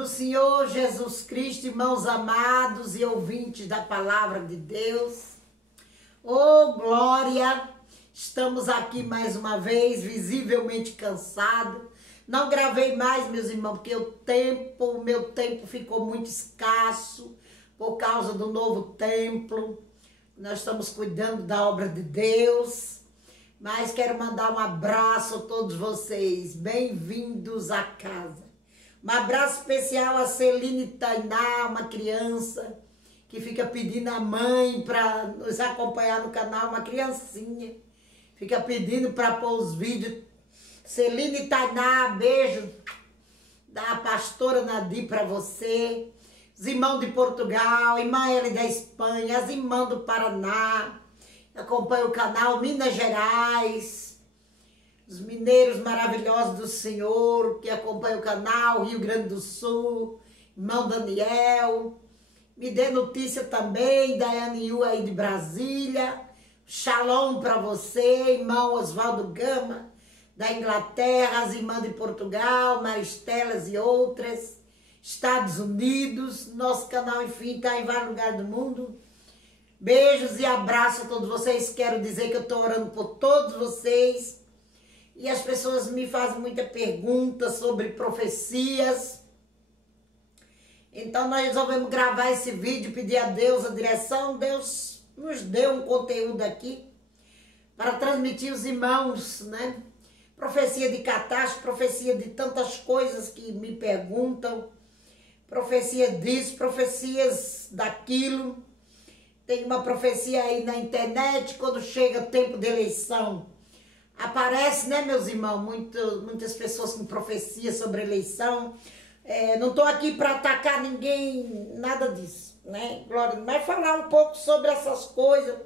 do Senhor Jesus Cristo, irmãos amados e ouvintes da palavra de Deus. Oh, glória! Estamos aqui mais uma vez, visivelmente cansado. Não gravei mais, meus irmãos, porque o meu tempo ficou muito escasso por causa do novo templo. Nós estamos cuidando da obra de Deus. Mas quero mandar um abraço a todos vocês. Bem-vindos à casa. Um abraço especial a Celine Tainá, uma criança que fica pedindo a mãe para nos acompanhar no canal, uma criancinha. Fica pedindo para pôr os vídeos. Celine Tainá, beijo da pastora Nadir para você. Os irmãos de Portugal, irmã Eli da Espanha, as irmãs do Paraná. Acompanha o canal Minas Gerais. Os mineiros maravilhosos do Senhor que acompanham o canal Rio Grande do Sul. Irmão Daniel. Me dê notícia também, Daiane Yu aí de Brasília. Shalom para você, irmão Oswaldo Gama, da Inglaterra, as irmãs de Portugal, Maristelas e outras, Estados Unidos, nosso canal, enfim, está em vários lugares do mundo. Beijos e abraços a todos vocês, quero dizer que eu estou orando por todos vocês, e as pessoas me fazem muita pergunta sobre profecias, então nós resolvemos gravar esse vídeo, pedir a Deus a direção. Deus nos deu um conteúdo aqui para transmitir os irmãos, né? Profecia de catástrofe, profecia de tantas coisas que me perguntam, profecia disso, profecias daquilo. Tem uma profecia aí na internet, quando chega tempo de eleição, aparece, né, meus irmãos, muitas pessoas com profecia sobre eleição. Não estou aqui para atacar ninguém, nada disso, né, Glória, mas falar um pouco sobre essas coisas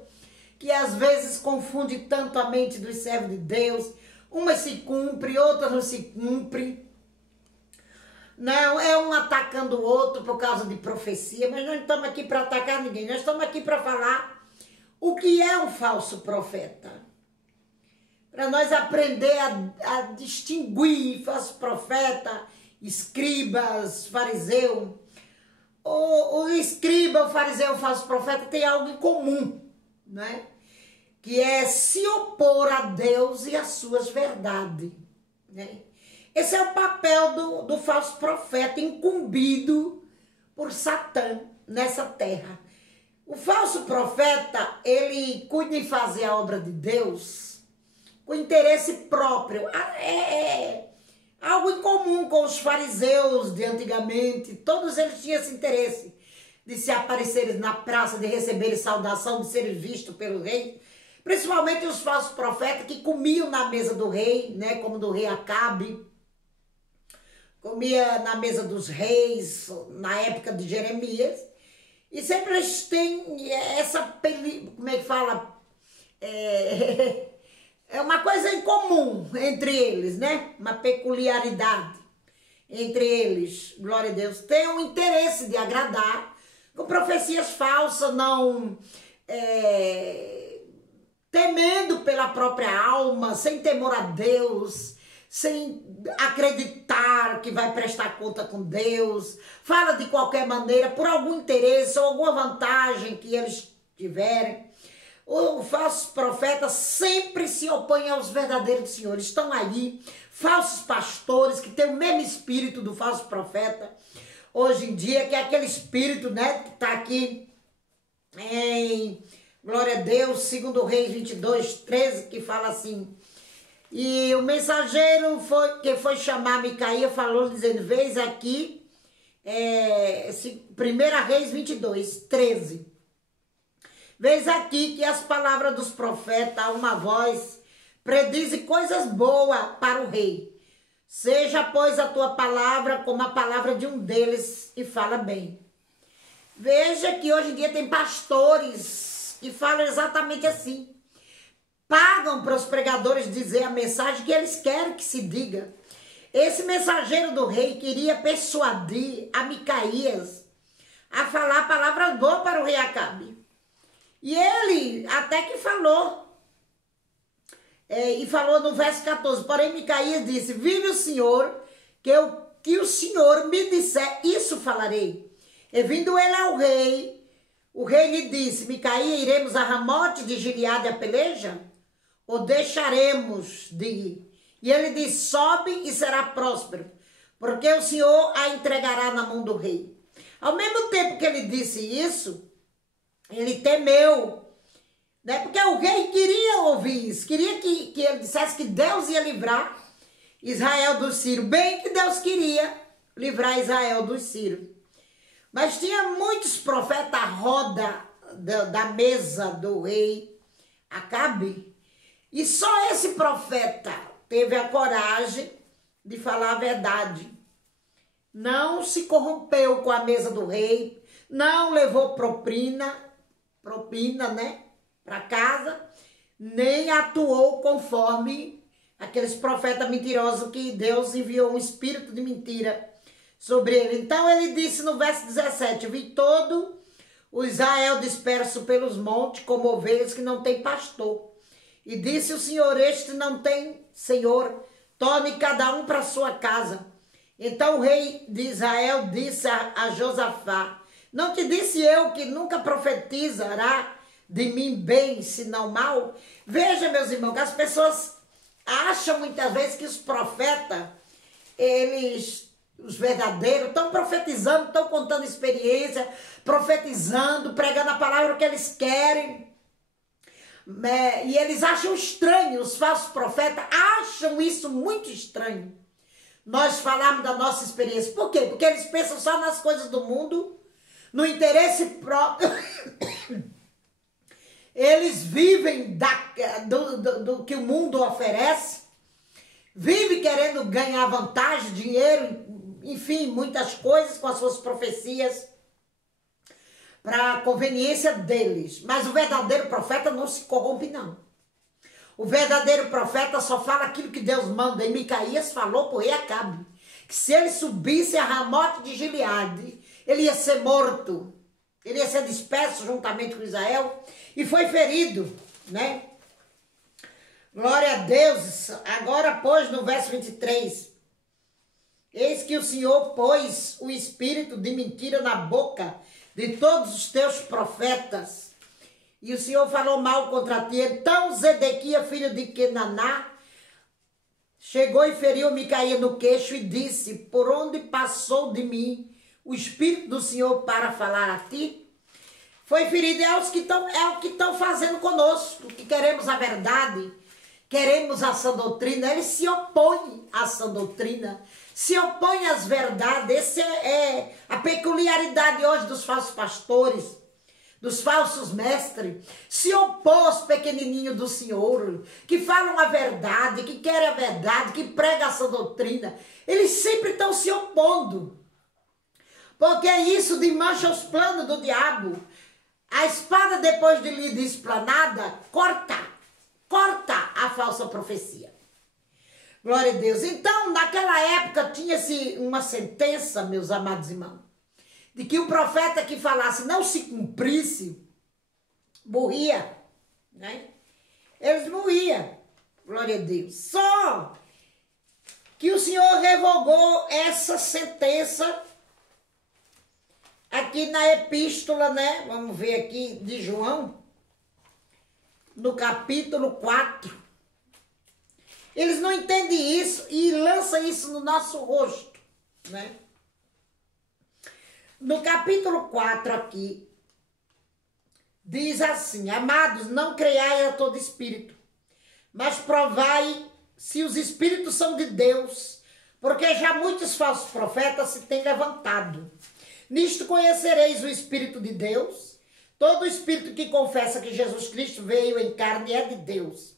que às vezes confunde tanto a mente dos servos de Deus. Umas se cumpre, outras não se cumpre. Não, é um atacando o outro por causa de profecia, mas nós não estamos aqui para atacar ninguém, nós estamos aqui para falar o que é um falso profeta. Para nós aprender a distinguir falso profeta, escribas, fariseu. O escriba, o fariseu, o falso profeta tem algo em comum, né? Que é se opor a Deus e às suas verdades, né? Esse é o papel do falso profeta, incumbido por Satã nessa terra. O falso profeta, ele cuida de fazer a obra de Deus com interesse próprio. É algo em comum com os fariseus de antigamente. Todos eles tinham esse interesse de se aparecerem na praça, de receberem saudação, de serem vistos pelo rei. Principalmente os falsos profetas que comiam na mesa do rei, né, como do rei Acabe. Comia na mesa dos reis, na época de Jeremias. E sempre eles têm essa, como é que fala? É uma coisa em comum entre eles, né? Uma peculiaridade entre eles, glória a Deus. Tem um interesse de agradar, com profecias falsas, não temendo pela própria alma, sem temor a Deus, sem acreditar que vai prestar conta com Deus, fala de qualquer maneira, por algum interesse ou alguma vantagem que eles tiverem. O falso profeta sempre se opõe aos verdadeiros senhores. Estão aí falsos pastores que têm o mesmo espírito do falso profeta hoje em dia, que é aquele espírito, né, que está aqui em glória a Deus, segundo Reis 22:13, que fala assim: e o mensageiro que foi chamar Micaías falou, dizendo, vês aqui, 1 Reis 22:13, vês aqui que as palavras dos profetas, a uma voz, predizem coisas boas para o rei. Seja, pois, a tua palavra como a palavra de um deles e fala bem. Veja que hoje em dia tem pastores que falam exatamente assim. Pagam para os pregadores dizer a mensagem que eles querem que se diga. Esse mensageiro do rei queria persuadir a Micaías a falar palavras boas para o rei Acabe. E ele até que falou. E falou no verso 14, porém Micaías disse, vive o Senhor, que eu que o Senhor me disser, isso falarei. E vindo ele ao rei, o rei lhe disse, Micaía, iremos a Ramote de Gileade a peleja? Ou deixaremos de ir? E ele disse, sobe e será próspero, porque o Senhor a entregará na mão do rei. Ao mesmo tempo que ele disse isso, ele temeu, né? Porque o rei queria ouvir isso, queria que ele dissesse que Deus ia livrar Israel dos sírios. Bem que Deus queria livrar Israel dos sírios. Mas tinha muitos profetas à roda da mesa do rei Acabe. E só esse profeta teve a coragem de falar a verdade. Não se corrompeu com a mesa do rei, não levou propina, né, para casa, nem atuou conforme aqueles profetas mentirosos que Deus enviou um espírito de mentira sobre ele. Então ele disse no verso 17, vi todo o Israel disperso pelos montes como ovelhas que não tem pastor. E disse o Senhor, este não tem Senhor, torne cada um para sua casa. Então o rei de Israel disse a Josafá, não te disse eu que nunca profetizará de mim bem, senão mal? Veja, meus irmãos, que as pessoas acham muitas vezes que os profetas, os verdadeiros, estão profetizando, estão contando experiência, profetizando, pregando a palavra que eles querem. E eles acham estranho, os falsos profetas acham isso muito estranho. Nós falamos da nossa experiência. Por quê? Porque eles pensam só nas coisas do mundo, no interesse próprio. Eles vivem do que o mundo oferece, vivem querendo ganhar vantagem, dinheiro, enfim, muitas coisas com as suas profecias para a conveniência deles. Mas o verdadeiro profeta não se corrompe, não. O verdadeiro profeta só fala aquilo que Deus manda. E Micaías falou para o rei Acabe que se ele subisse a Ramote de Gileade, ele ia ser morto. Ele ia ser disperso juntamente com Israel e foi ferido, né? Glória a Deus. Agora, pois, no verso 23, eis que o Senhor pôs o espírito de mentira na boca de todos os teus profetas, e o Senhor falou mal contra ti. Então Zedequias, filho de Kenaná, chegou e feriu Micaía no queixo e disse, por onde passou de mim o Espírito do Senhor para falar a ti? Foi ferido. É o que estão fazendo conosco, que queremos a verdade, queremos a sã doutrina. Eles se opõem à sã doutrina, se opõem às verdades. Essa é a peculiaridade hoje dos falsos pastores, dos falsos mestres. Se opõem aos pequenininhos do Senhor, que falam a verdade, que querem a verdade, que pregam a sã doutrina. Eles sempre estão se opondo, porque isso desmancha os planos do diabo. A espada, depois de lhe esplanada, corta a falsa profecia. Glória a Deus. Então, naquela época, tinha-se uma sentença, meus amados irmãos, de que o profeta que falasse não se cumprisse, morria, né? Eles morriam. Glória a Deus. Só que o Senhor revogou essa sentença aqui na epístola, né? Vamos ver aqui de João, no capítulo 4. Eles não entendem isso e lançam isso no nosso rosto, né? No capítulo 4 aqui, diz assim, amados, não creiai a todo espírito, mas provai se os espíritos são de Deus, porque já muitos falsos profetas se têm levantado. Nisto conhecereis o Espírito de Deus. Todo espírito que confessa que Jesus Cristo veio em carne é de Deus.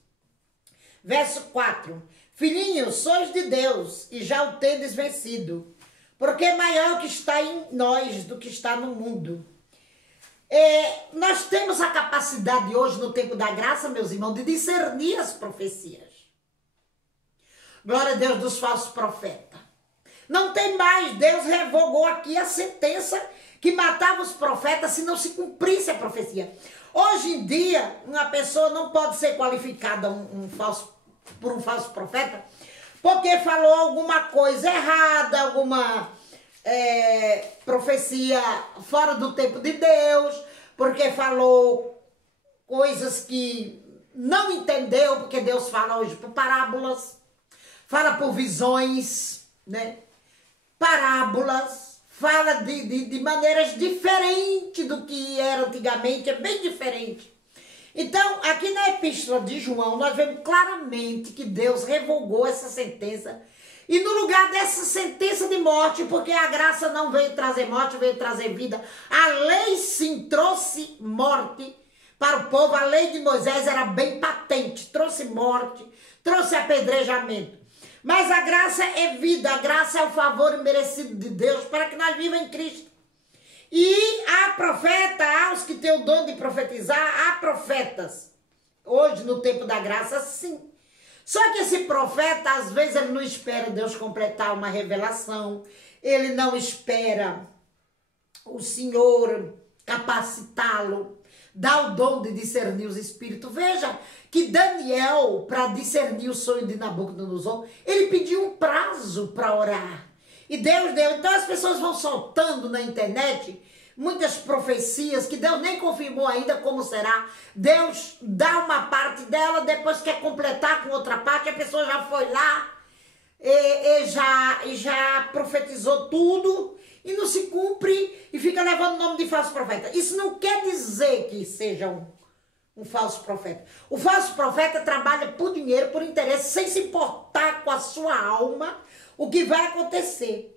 Verso 4. Filhinhos, sois de Deus e já o tendes vencido, porque é maior o que está em nós do que está no mundo. Nós temos a capacidade hoje, no tempo da graça, meus irmãos, de discernir as profecias. Glória a Deus dos falsos profetas. Não tem mais, Deus revogou aqui a sentença que matava os profetas se não se cumprisse a profecia. Hoje em dia, uma pessoa não pode ser qualificada por um falso profeta, porque falou alguma coisa errada, alguma profecia fora do tempo de Deus, porque falou coisas que não entendeu, porque Deus fala hoje por parábolas, fala por visões, né? Parábolas, fala de maneiras diferentes do que era antigamente, é bem diferente. Então, aqui na Epístola de João, nós vemos claramente que Deus revogou essa sentença. E no lugar dessa sentença de morte, porque a graça não veio trazer morte, veio trazer vida. A lei sim trouxe morte para o povo. A lei de Moisés era bem patente, trouxe morte, trouxe apedrejamento. Mas a graça é vida, a graça é o favor merecido de Deus para que nós vivamos em Cristo. E há profeta, há os que têm o dom de profetizar, há profetas. Hoje, no tempo da graça, sim. Só que esse profeta, às vezes, ele não espera Deus completar uma revelação. Ele não espera o Senhor capacitá-lo, dar o dom de discernir os espíritos. Veja que Daniel, para discernir o sonho de Nabucodonosor, ele pediu um prazo para orar. E Deus deu. Então as pessoas vão soltando na internet muitas profecias que Deus nem confirmou ainda como será. Deus dá uma parte dela, depois quer completar com outra parte, a pessoa já foi lá e já profetizou tudo e não se cumpre e fica levando o nome de falso profeta. Isso não quer dizer que seja um falso profeta. O falso profeta trabalha por dinheiro, por interesse, sem se importar com a sua alma, o que vai acontecer.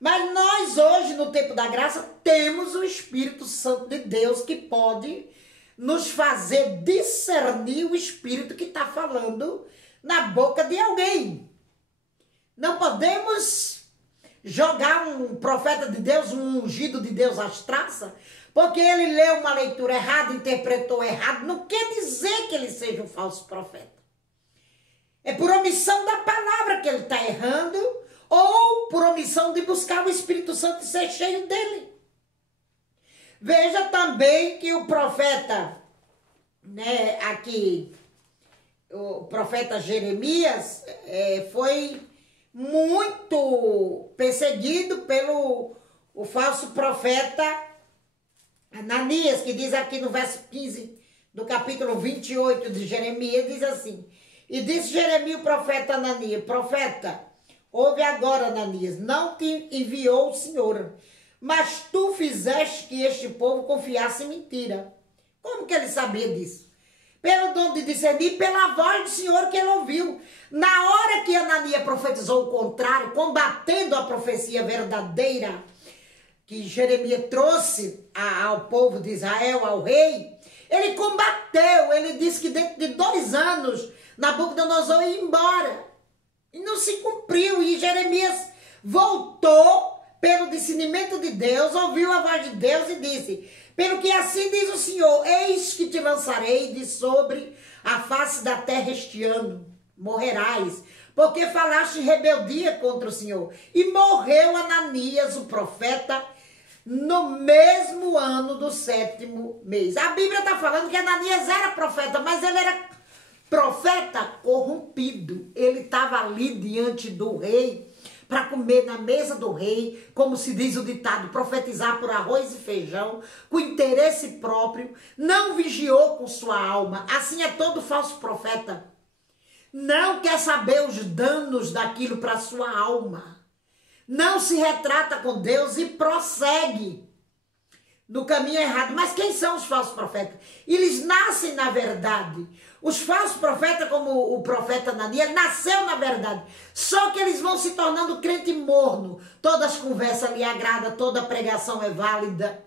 Mas nós hoje, no tempo da graça, temos o Espírito Santo de Deus que pode nos fazer discernir o Espírito que está falando na boca de alguém. Não podemos jogar um profeta de Deus, um ungido de Deus às traças, porque ele leu uma leitura errada, interpretou errado, não quer dizer que ele seja um falso profeta. É por omissão da palavra que ele está errando, ou por omissão de buscar o Espírito Santo e ser cheio dele. Veja também que o profeta, né, aqui, o profeta Jeremias, foi muito perseguido pelo o falso profeta Ananias, que diz aqui no verso 15 do capítulo 28 de Jeremias, diz assim: e disse Jeremias, o profeta Ananias, profeta, ouve agora, Ananias, não te enviou o Senhor, mas tu fizeste que este povo confiasse em mentira. Como que ele sabia disso? Pelo dom de discernir, pela voz do Senhor que ele ouviu. Na hora que Ananias profetizou o contrário, combatendo a profecia verdadeira que Jeremias trouxe ao povo de Israel, ao rei, ele combateu, ele disse que dentro de 2 anos, Nabucodonosor ia embora. E não se cumpriu, e Jeremias voltou pelo discernimento de Deus, ouviu a voz de Deus e disse: pelo que assim diz o Senhor, eis que te lançarei de sobre a face da terra este ano, morrerás, porque falaste rebeldia contra o Senhor. E morreu Ananias, o profeta, no mesmo ano do 7º mês. A Bíblia está falando que Ananias era profeta, mas ele era profeta corrompido. Ele estava ali diante do rei para comer na mesa do rei, como se diz o ditado, profetizar por arroz e feijão, com interesse próprio, não vigiou com sua alma. Assim é todo falso profeta. Não quer saber os danos daquilo para sua alma. Não se retrata com Deus e prossegue no caminho errado. Mas quem são os falsos profetas? Eles nascem na verdade. Os falsos profetas, como o profeta Ananias, ele nasceu na verdade. Só que eles vão se tornando crente morno. Todas as conversas lhe agradam, toda pregação é válida.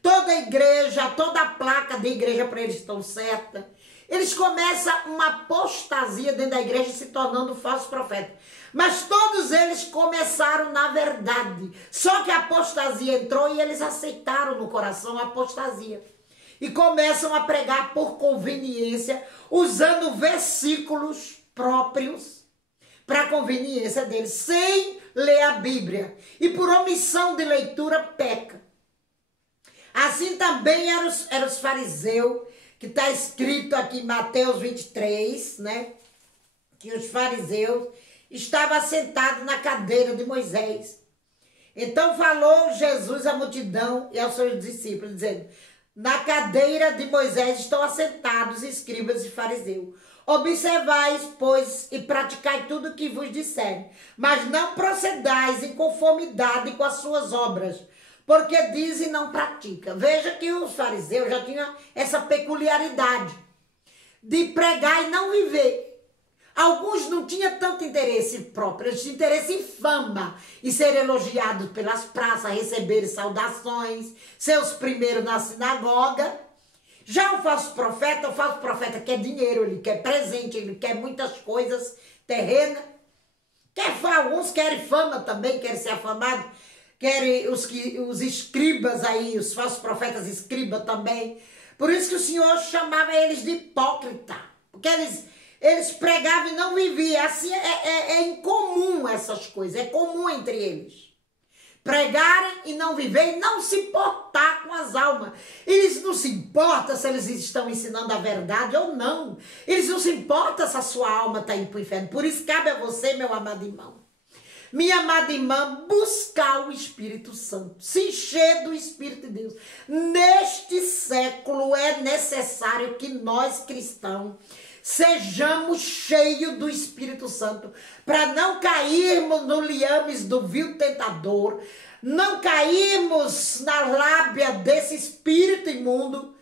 Toda igreja, toda placa de igreja para eles estão certa. Eles começam uma apostasia dentro da igreja se tornando falso profeta. Mas todos eles começaram na verdade. Só que a apostasia entrou e eles aceitaram no coração a apostasia. E começam a pregar por conveniência, usando versículos próprios para conveniência deles, sem ler a Bíblia. E por omissão de leitura peca. Assim também eram os fariseus, que está escrito aqui em Mateus 23, né? Que os fariseus, estava sentado na cadeira de Moisés. Então falou Jesus à multidão e aos seus discípulos, dizendo: na cadeira de Moisés estão assentados escribas e fariseus. Observais, pois, e praticai tudo o que vos disserem, mas não procedais em conformidade com as suas obras, porque diz e não pratica. Veja que os fariseus já tinham essa peculiaridade de pregar e não viver. Alguns não tinham tanto interesse próprio, eles tinham interesse em fama, e ser elogiados pelas praças, receber saudações, ser os primeiros na sinagoga. Já o falso profeta quer dinheiro, ele quer presente, ele quer muitas coisas terrenas. Alguns querem fama também, querem ser afamados, querem os escribas aí, os falsos profetas escribas também. Por isso que o Senhor chamava eles de hipócrita, porque eles pregavam e não viviam. Assim é incomum essas coisas, é comum entre eles. Pregarem e não viver e não se importar com as almas. Eles não se importam se eles estão ensinando a verdade ou não. Eles não se importam se a sua alma está indo para o inferno. Por isso cabe a você, meu amado irmão, minha amada irmã, buscar o Espírito Santo, se encher do Espírito de Deus. Neste século é necessário que nós cristãos sejamos cheios do Espírito Santo, para não cairmos no liames do vil tentador, não cairmos na lábia desse espírito imundo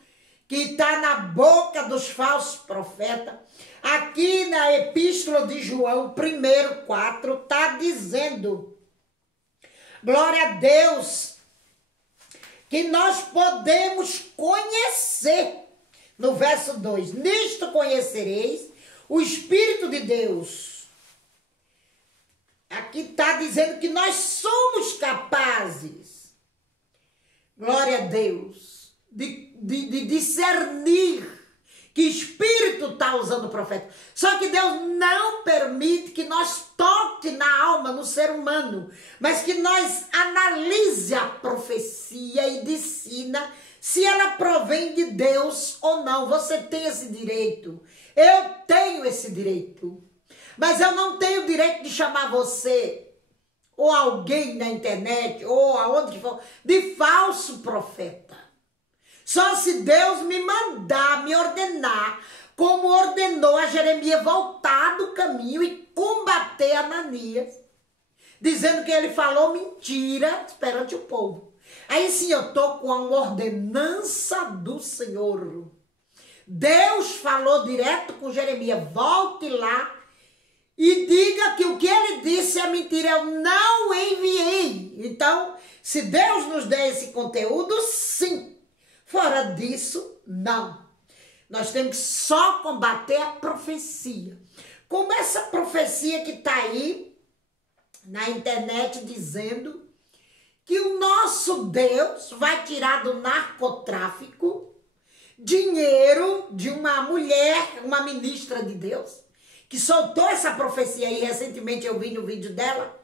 que está na boca dos falsos profetas. Aqui na Epístola de João 1:4 está dizendo, glória a Deus, que nós podemos conhecer. No verso 2, nisto conhecereis o Espírito de Deus. Aqui está dizendo que nós somos capazes, glória a Deus, de discernir que espírito está usando o profeta. Só que Deus não permite que nós toque na alma, no ser humano, mas que nós analise a profecia e discina se ela provém de Deus ou não. Você tem esse direito. Eu tenho esse direito. Mas eu não tenho o direito de chamar você ou alguém na internet ou aonde que for de falso profeta. Só se Deus me mandar, me ordenar, como ordenou a Jeremias voltar do caminho e combater Ananias, dizendo que ele falou mentira perante o povo. Aí sim eu estou com a ordenança do Senhor. Deus falou direto com Jeremias, volte lá e diga que o que ele disse é mentira, eu não enviei. Então, se Deus nos der esse conteúdo, sim. Fora disso, não. Nós temos que só combater a profecia. Como essa profecia que está aí na internet dizendo que o nosso Deus vai tirar do narcotráfico dinheiro de uma mulher, uma ministra de Deus, que soltou essa profecia aí, recentemente eu vi no vídeo dela.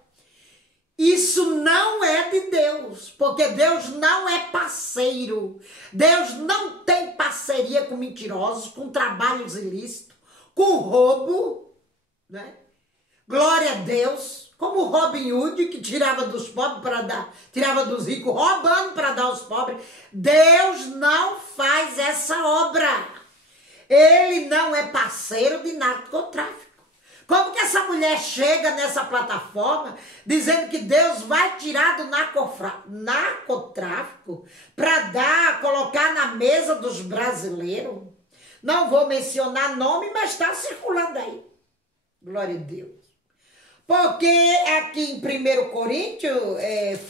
Isso não é de Deus, porque Deus não é parceiro. Deus não tem parceria com mentirosos, com trabalhos ilícitos, com roubo, né? Glória a Deus. Como Robin Hood, que tirava dos pobres para dar, tirava dos ricos, roubando para dar aos pobres. Deus não faz essa obra. Ele não é parceiro de narcotráfico. Como que essa mulher chega nessa plataforma dizendo que Deus vai tirar do narcotráfico para colocar na mesa dos brasileiros? Não vou mencionar nome, mas está circulando aí. Glória a Deus. Porque aqui em 1 Coríntios,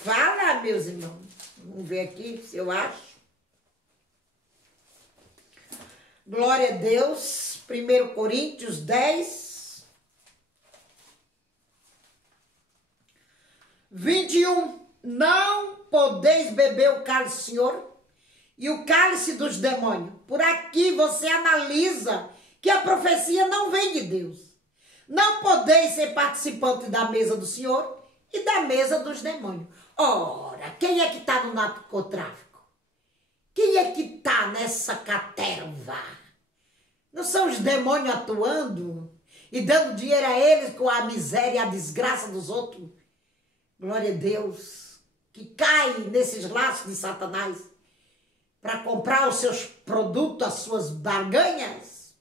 fala, meus irmãos, vamos ver aqui se eu acho. Glória a Deus, 1 Coríntios 10, 21. Não podeis beber o cálice do Senhor e o cálice dos demônios. Por aqui você analisa que a profecia não vem de Deus. Não podeis ser participante da mesa do Senhor e da mesa dos demônios. Ora, quem é que está no narcotráfico? Quem é que está nessa caterva? Não são os demônios atuando? e dando dinheiro a eles com a miséria e a desgraça dos outros. Glória a Deus, que cai nesses laços de Satanás para comprar os seus produtos, as suas barganhas.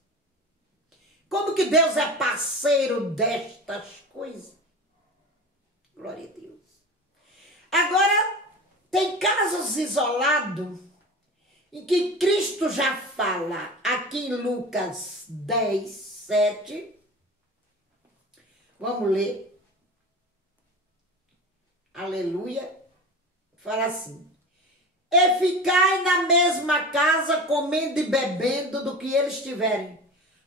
Como que Deus é parceiro destas coisas? Glória a Deus. Agora, tem casos isolados em que Cristo já fala, aqui em Lucas 10, 7. Vamos ler. Aleluia. Fala assim: e ficai na mesma casa, comendo e bebendo do que eles tiverem,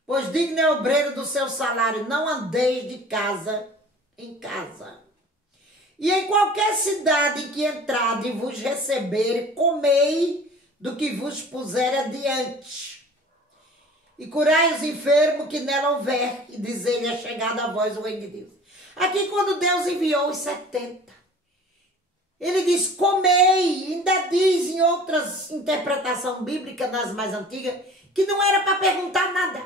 pois digno é o obreiro do seu salário. Não andeis de casa em casa. E em qualquer cidade em que entrade e vos receber, comei do que vos puser adiante. E curai os enfermos que nela houver, e dizei-lhe é chegado a vós o reino de Deus. Aqui, quando Deus enviou os 70, ele diz, comei. Ainda diz em outras interpretações bíblicas, nas mais antigas, que não era para perguntar nada.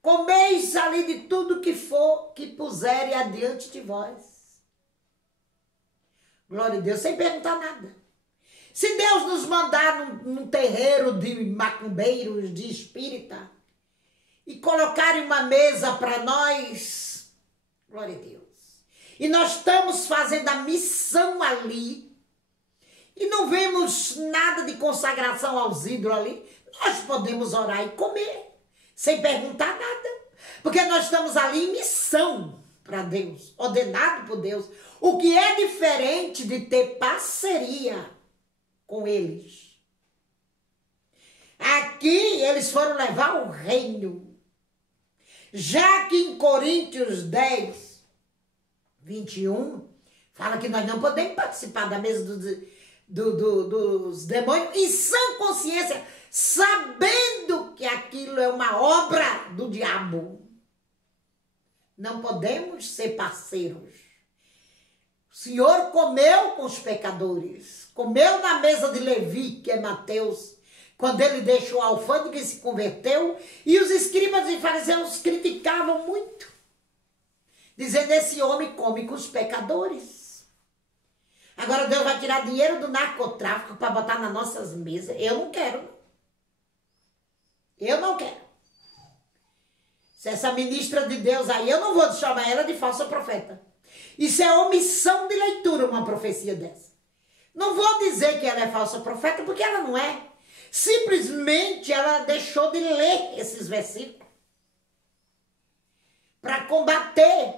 Comeis ali de tudo que for que puserem adiante de vós. Glória a Deus, sem perguntar nada. Se Deus nos mandar num terreiro de macumbeiros, de espírita, e colocarem uma mesa para nós, glória a Deus, e nós estamos fazendo a missão ali, e não vemos nada de consagração aos ídolos ali, nós podemos orar e comer, sem perguntar nada, porque nós estamos ali em missão para Deus, ordenado por Deus, o que é diferente de ter parceria com eles. Aqui eles foram levar o reino. Já que em Coríntios 10, 21, fala que nós não podemos participar da mesa dos demônios em sã consciência, sabendo que aquilo é uma obra do diabo. Não podemos ser parceiros. O Senhor comeu com os pecadores, comeu na mesa de Levi, que é Mateus, quando ele deixou a alfândega e se converteu, e os escribas e fariseus criticavam muito, dizendo, esse homem come com os pecadores. Agora Deus vai tirar dinheiro do narcotráfico para botar nas nossas mesas. Eu não quero. Eu não quero. Se essa ministra de Deus aí, eu não vou chamar ela de falsa profeta. Isso é omissão de leitura, uma profecia dessa. Não vou dizer que ela é falsa profeta, porque ela não é. Simplesmente ela deixou de ler esses versículos para combater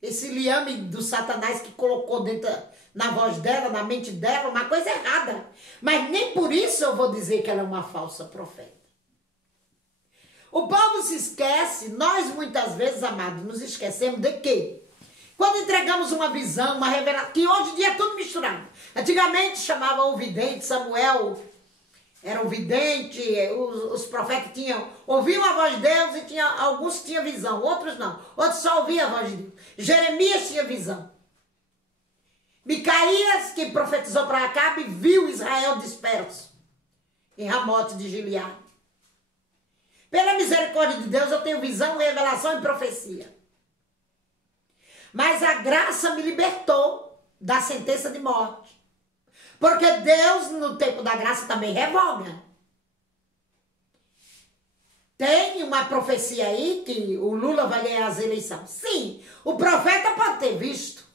esse liame do Satanás que colocou dentro na voz dela, na mente dela, uma coisa errada. Mas nem por isso eu vou dizer que ela é uma falsa profeta. O povo se esquece, nós muitas vezes, amados, nos esquecemos de quê? Quando entregamos uma visão, uma revelação, que hoje em dia é tudo misturado. Antigamente chamavam o vidente, Samuel era o vidente, os profetas ouviam a voz de Deus e alguns tinham visão, outros não. Outros só ouviam a voz de Deus. Jeremias tinha visão. Micaías, que profetizou para Acabe, viu Israel disperso em Ramote de Gileade. Pela misericórdia de Deus, eu tenho visão, revelação e profecia. Mas a graça me libertou da sentença de morte. Porque Deus, no tempo da graça, também revoga. Tem uma profecia aí que o Lula vai ganhar as eleições. Sim, o profeta pode ter visto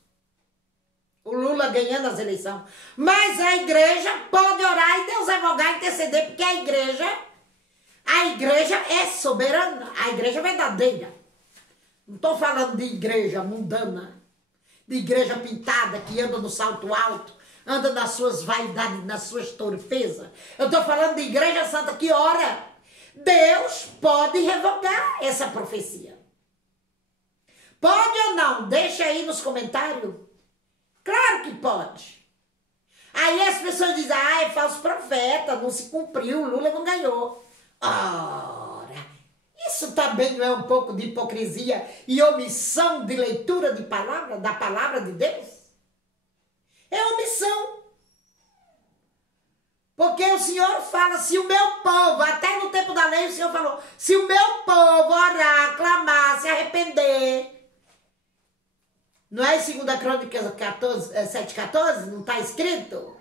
o Lula ganhando as eleições. Mas a igreja pode orar e Deus revogar e interceder, porque a igreja é soberana, a igreja é verdadeira. Não estou falando de igreja mundana, de igreja pintada que anda no salto alto, anda nas suas vaidades, nas suas torpezas. Eu estou falando de igreja santa que ora. Deus pode revogar essa profecia. Pode ou não? Deixa aí nos comentários. Claro que pode. Aí as pessoas dizem, é falso profeta, não se cumpriu, o Lula não ganhou. Ora, isso também não é um pouco de hipocrisia e omissão de leitura de palavra, da palavra de Deus? É omissão. Porque o Senhor fala, se o meu povo, até no tempo da lei o Senhor falou, se o meu povo orar, clamar, se arrepender. Não é em 2 Crônicas 7,14? Não está escrito?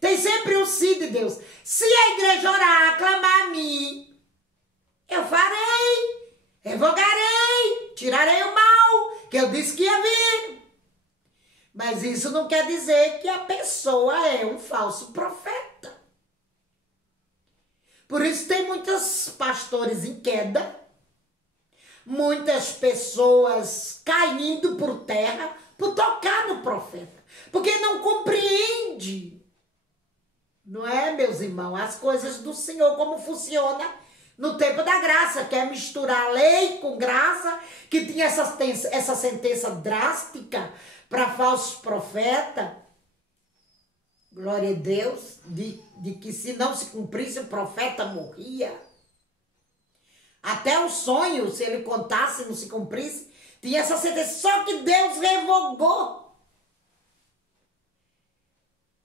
Tem sempre o sim de Deus. Se a igreja orar, clamar a mim, eu farei, revogarei, tirarei o mal, que eu disse que ia vir. Mas isso não quer dizer que a pessoa é um falso profeta. Por isso tem muitos pastores em queda, muitas pessoas caindo por terra por tocar no profeta, porque não compreende, não é, meus irmãos, as coisas do Senhor, como funciona no tempo da graça, quer misturar lei com graça, que tinha essa sentença drástica para falsos profetas, glória a Deus, de que se não se cumprisse o profeta morria. Até o sonho, se ele contasse e não se cumprisse, tinha essa sentença, só que Deus revogou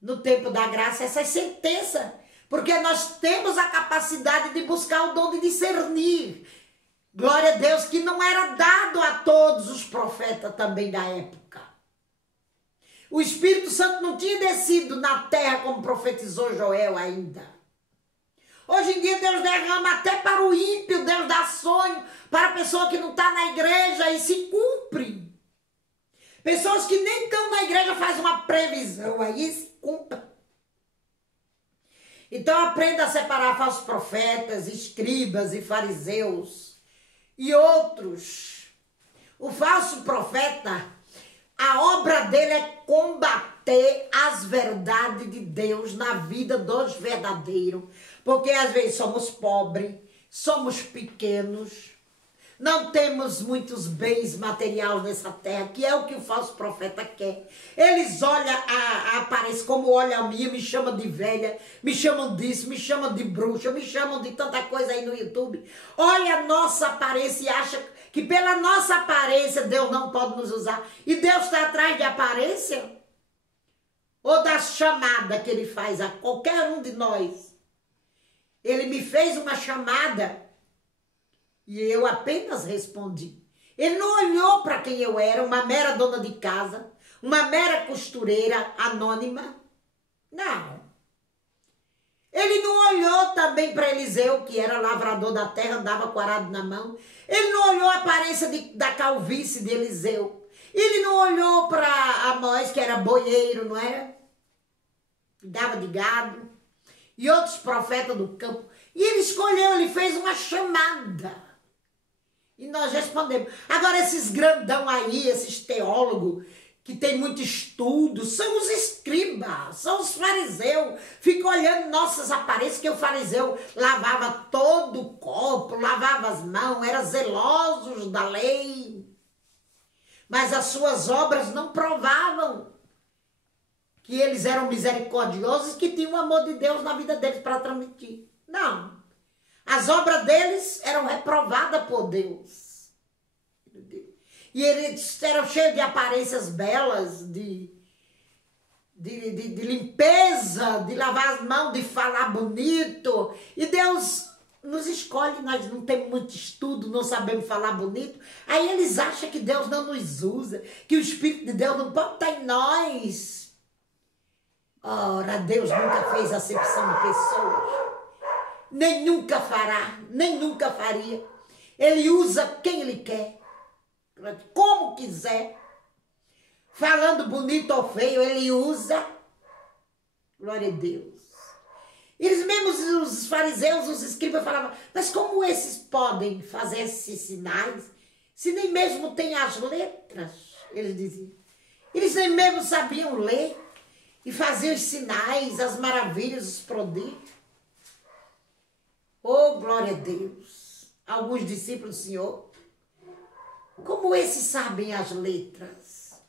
no tempo da graça essa sentença, porque nós temos a capacidade de buscar o dom de discernir. Glória a Deus, que não era dado a todos os profetas também da época. O Espírito Santo não tinha descido na terra como profetizou Joel ainda. Hoje em dia Deus derrama até para o ímpio, Deus dá sonho para a pessoa que não está na igreja e se cumpre. Pessoas que nem estão na igreja fazem uma previsão, aí se cumpre. Então aprenda a separar falsos profetas, escribas e fariseus e outros. O falso profeta, a obra dele é combater as verdades de Deus na vida dos verdadeiros. Porque às vezes somos pobres, somos pequenos, não temos muitos bens materiais nessa terra, que é o que o falso profeta quer. Eles olham a aparência, como olham a minha, me chamam de velha, me chamam disso, me chamam de bruxa, me chamam de tanta coisa aí no YouTube. Olha a nossa aparência e acha que pela nossa aparência Deus não pode nos usar. E Deus está atrás de aparência? Ou da chamada que Ele faz a qualquer um de nós? Ele me fez uma chamada e eu apenas respondi. Ele não olhou para quem eu era, uma mera dona de casa, uma mera costureira anônima. Não. Ele não olhou também para Eliseu, que era lavrador da terra, andava com arado na mão. Ele não olhou a aparência da calvície de Eliseu. Ele não olhou para Amós, que era boieiro, não era? Dava de gado. E outros profetas do campo. E ele escolheu, ele fez uma chamada. E nós respondemos. Agora esses grandão aí, esses teólogos, que tem muito estudo, são os escribas, são os fariseus. Ficam olhando nossas aparências, que o fariseu lavava todo o corpo, lavava as mãos, era zelosos da lei. Mas as suas obras não provavam que eles eram misericordiosos, que tinham o amor de Deus na vida deles para transmitir. Não. As obras deles eram reprovadas por Deus. E eles eram cheios de aparências belas, de limpeza, de lavar as mãos, de falar bonito. E Deus nos escolhe, nós não temos muito estudo, não sabemos falar bonito. Aí eles acham que Deus não nos usa, que o Espírito de Deus não pode estar em nós. Ora, Deus nunca fez acepção de pessoas, nem nunca fará, nem nunca faria. Ele usa quem Ele quer, como quiser, falando bonito ou feio, Ele usa. Glória a Deus. Eles mesmos, os fariseus, os escribas falavam, mas como esses podem fazer esses sinais, se nem mesmo tem as letras? Eles diziam. Eles nem mesmo sabiam ler. E fazer os sinais, as maravilhas, os prodígios. Oh, glória a Deus. Alguns discípulos do Senhor, como esses sabem as letras?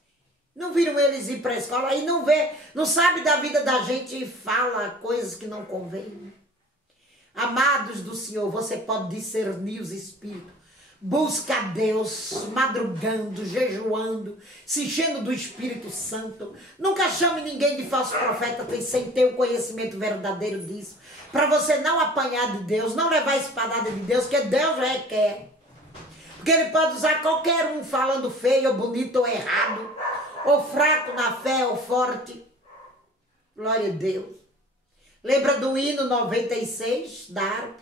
Não viram eles ir para a escola? Aí não sabe da vida da gente e fala coisas que não convêm. Amados do Senhor, você pode discernir os espíritos. busca a Deus, madrugando, jejuando, se enchendo do Espírito Santo. Nunca chame ninguém de falso profeta sem ter o conhecimento verdadeiro disso. Para você não apanhar de Deus, não levar a espadada de Deus, que Deus requer. Porque Ele pode usar qualquer um falando feio, ou bonito, ou errado, ou fraco na fé, ou forte. Glória a Deus. Lembra do hino 96 da harpa?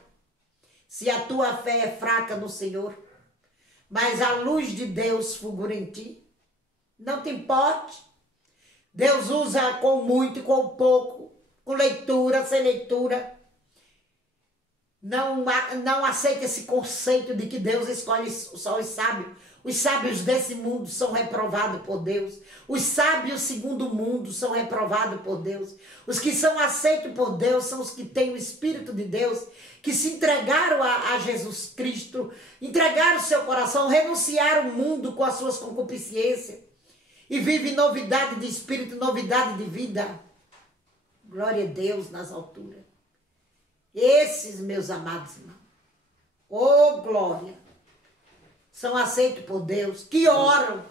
Se a tua fé é fraca no Senhor, mas a luz de Deus fulgura em ti, não te importe. Deus usa com muito e com pouco, com leitura, sem leitura. Não aceita esse conceito de que Deus escolhe só os sábios. Os sábios desse mundo são reprovados por Deus. Os sábios segundo o mundo são reprovados por Deus. Os que são aceitos por Deus são os que têm o Espírito de Deus, que se entregaram a Jesus Cristo, entregaram o seu coração, renunciaram o mundo com as suas concupiscências e vivem novidade de espírito, novidade de vida. Glória a Deus nas alturas. Esses, meus amados irmãos, oh glória, são aceitos por Deus, que oram,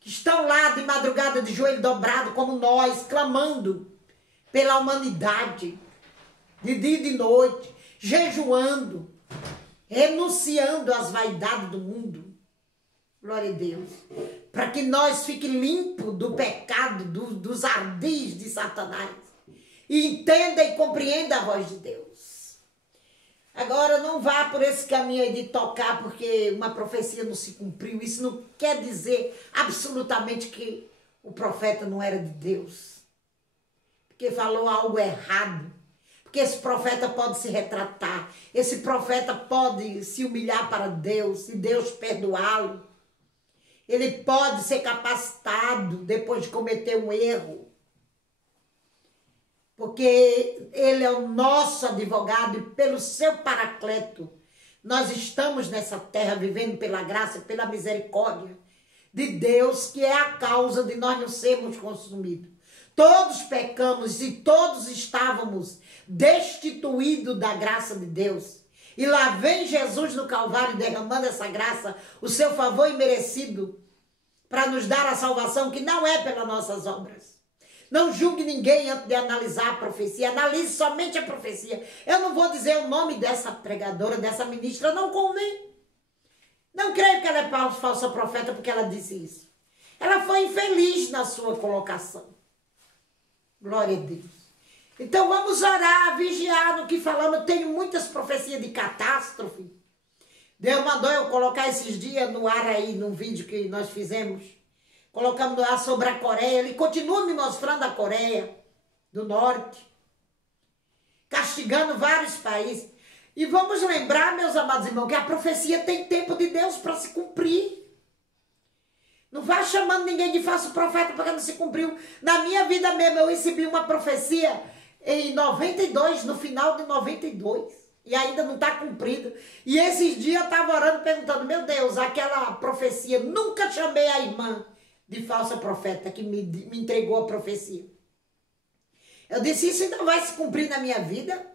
que estão lá de madrugada de joelho dobrado, como nós, clamando pela humanidade, de dia e de noite, jejuando, renunciando às vaidades do mundo. Glória a Deus. Para que nós fiquemos limpos do pecado, dos ardis de Satanás. E entenda e compreenda a voz de Deus. Agora, não vá por esse caminho aí de tocar porque uma profecia não se cumpriu. Isso não quer dizer absolutamente que o profeta não era de Deus. Porque falou algo errado. Porque esse profeta pode se retratar. Esse profeta pode se humilhar para Deus e Deus perdoá-lo. Ele pode ser capacitado depois de cometer um erro. Porque Ele é o nosso advogado e pelo seu paracleto nós estamos nessa terra vivendo pela graça e pela misericórdia de Deus, que é a causa de nós não sermos consumidos. Todos pecamos e todos estávamos destituídos da graça de Deus. E lá vem Jesus no Calvário derramando essa graça, o seu favor imerecido, para nos dar a salvação que não é pelas nossas obras. Não julgue ninguém antes de analisar a profecia. Analise somente a profecia. Eu não vou dizer o nome dessa pregadora, dessa ministra, não convém. Não creio que ela é falsa profeta porque ela disse isso. Ela foi infeliz na sua colocação. Glória a Deus. Então vamos orar, vigiar no que falamos. Eu tenho muitas profecias de catástrofe. Deus mandou eu colocar esses dias no ar aí, num vídeo que nós fizemos. Colocamos lá sobre a Coreia. Ele continua me mostrando a Coreia do Norte, castigando vários países. E vamos lembrar, meus amados irmãos, que a profecia tem tempo de Deus para se cumprir. Não vá chamando ninguém de falso profeta porque não se cumpriu. Na minha vida mesmo, eu recebi uma profecia em 92, no final de 92. E ainda não está cumprido. E esses dias eu estava orando, perguntando, meu Deus, aquela profecia, nunca chamei a irmã de falsa profeta que me entregou a profecia. Eu disse, isso ainda vai se cumprir na minha vida?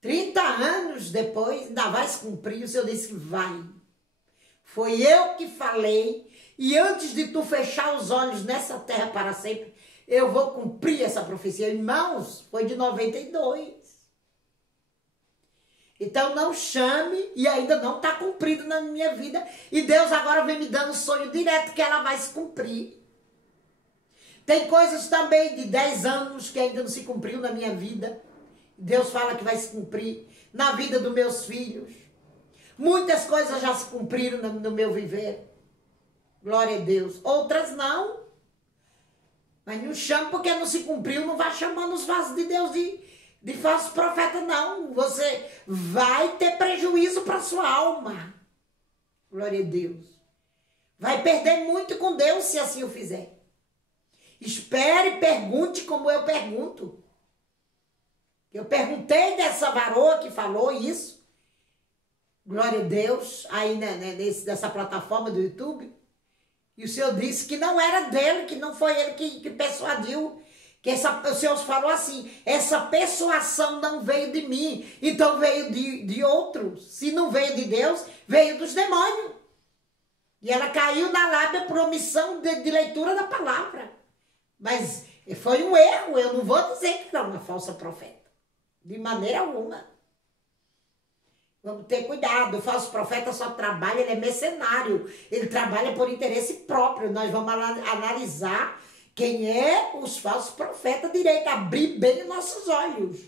30 anos depois, ainda vai se cumprir? O Senhor disse que vai. Foi eu que falei, e antes de tu fechar os olhos nessa terra para sempre, eu vou cumprir essa profecia. Irmãos, foi de 92. Então não chame e ainda não está cumprido na minha vida. E Deus agora vem me dando sonho direto que ela vai se cumprir. Tem coisas também de 10 anos que ainda não se cumpriu na minha vida. Deus fala que vai se cumprir na vida dos meus filhos. Muitas coisas já se cumpriram no meu viver. Glória a Deus. Outras não. Mas não chame porque não se cumpriu. Não vá chamando os vasos de Deus de falso profeta, não. Você vai ter prejuízo para sua alma. Glória a Deus. Vai perder muito com Deus se assim o fizer. Espere e pergunte como eu pergunto. Eu perguntei dessa varoa que falou isso. Glória a Deus. Aí nessa plataforma do YouTube. E o Senhor disse que não era dele, que não foi ele que persuadiu, Que o Senhor falou assim, essa persuasão não veio de mim, então veio de outros. Se não veio de Deus, veio dos demônios. E ela caiu na lábia por omissão de leitura da palavra. Mas foi um erro, eu não vou dizer que não é uma falsa profeta. De maneira alguma. Vamos ter cuidado, o falso profeta só trabalha, ele é mercenário. Ele trabalha por interesse próprio. Nós vamos analisar quem é os falsos profetas direito, abrir bem os nossos olhos.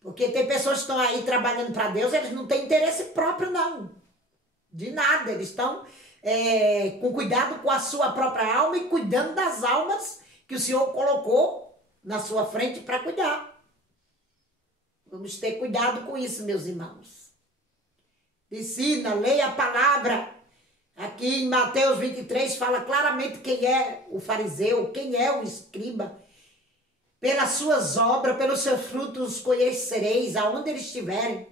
Porque tem pessoas que estão aí trabalhando para Deus, eles não têm interesse próprio, não. De nada, eles estão com cuidado com a sua própria alma e cuidando das almas que o Senhor colocou na sua frente para cuidar. Vamos ter cuidado com isso, meus irmãos. Ensina, leia a palavra. Aqui em Mateus 23 fala claramente quem é o fariseu, quem é o escriba. Pelas suas obras, pelos seus frutos os conhecereis, aonde eles estiverem.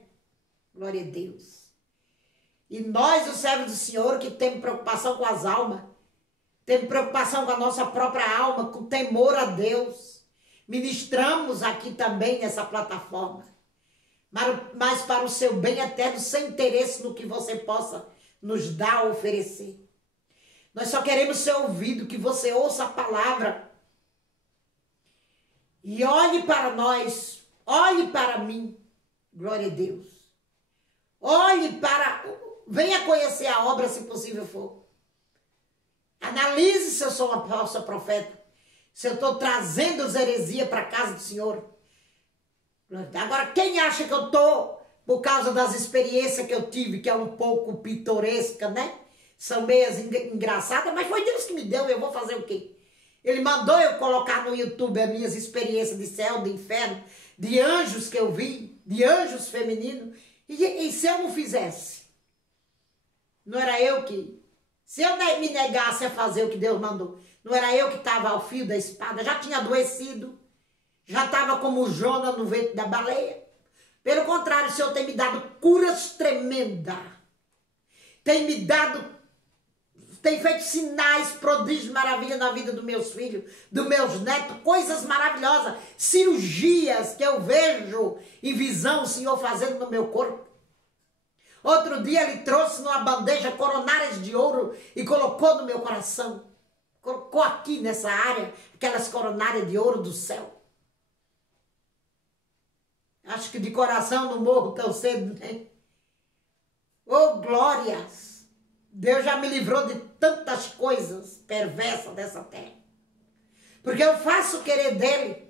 Glória a Deus. E nós, os servos do Senhor, que temos preocupação com as almas, temos preocupação com a nossa própria alma, com temor a Deus, ministramos aqui também nessa plataforma. Mas para o seu bem eterno, sem interesse no que você possa nos dar, oferecer. Nós só queremos ser ouvido, que você ouça a palavra. E olhe para nós, olhe para mim. Glória a Deus. Olhe para... Venha conhecer a obra, se possível for. Analise se eu sou uma falsa profeta. Se eu estou trazendo as heresias para a casa do Senhor. Agora, quem acha que eu estou, por causa das experiências que eu tive, que é um pouco pitoresca, né? São meias engraçadas, mas foi Deus que me deu, eu vou fazer o quê? Ele mandou eu colocar no YouTube as minhas experiências de céu, de inferno, de anjos que eu vi, de anjos femininos. E se eu não fizesse? Não era eu que... Se eu me negasse a fazer o que Deus mandou, não era eu que estava ao fio da espada, já tinha adoecido, já estava como Jonas no ventre da baleia. Pelo contrário, o Senhor tem me dado curas tremendas. Tem me dado... Tem feito sinais, prodígios, maravilhas na vida dos meus filhos, dos meus netos, coisas maravilhosas, cirurgias que eu vejo em visão o Senhor fazendo no meu corpo. Outro dia ele trouxe numa bandeja coronárias de ouro e colocou no meu coração. Colocou aqui nessa área, aquelas coronárias de ouro do céu. Acho que de coração não morro tão cedo, né? Oh, glórias! Deus já me livrou de tantas coisas perversas dessa terra. Porque eu faço o querer dele.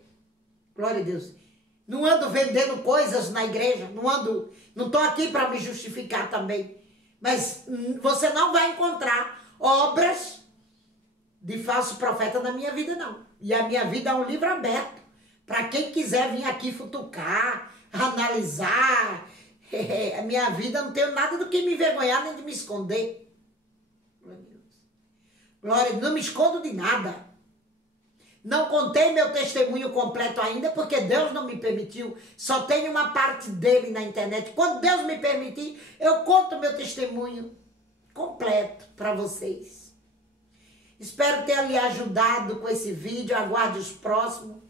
Glória a Deus. Não ando vendendo coisas na igreja. Não estou aqui para me justificar também. Mas você não vai encontrar obras de falso profeta na minha vida, não. E a minha vida é um livro aberto. Para quem quiser vir aqui futucar, analisar. A minha vida não tenho nada do que me envergonhar nem de me esconder. Glória a Deus. Glória, não me escondo de nada. Não contei meu testemunho completo ainda, porque Deus não me permitiu. Só tenho uma parte dele na internet. Quando Deus me permitir, eu conto meu testemunho completo para vocês. Espero ter lhe ajudado com esse vídeo. Aguarde os próximos.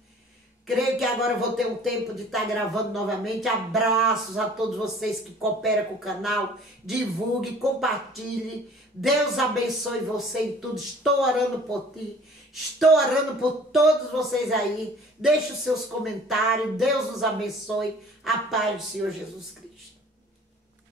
Creio que agora eu vou ter um tempo de estar gravando novamente. Abraços a todos vocês que cooperam com o canal. Divulgue, compartilhe. Deus abençoe você em tudo. Estou orando por ti. Estou orando por todos vocês aí. Deixe os seus comentários. Deus os abençoe. A paz do Senhor Jesus Cristo.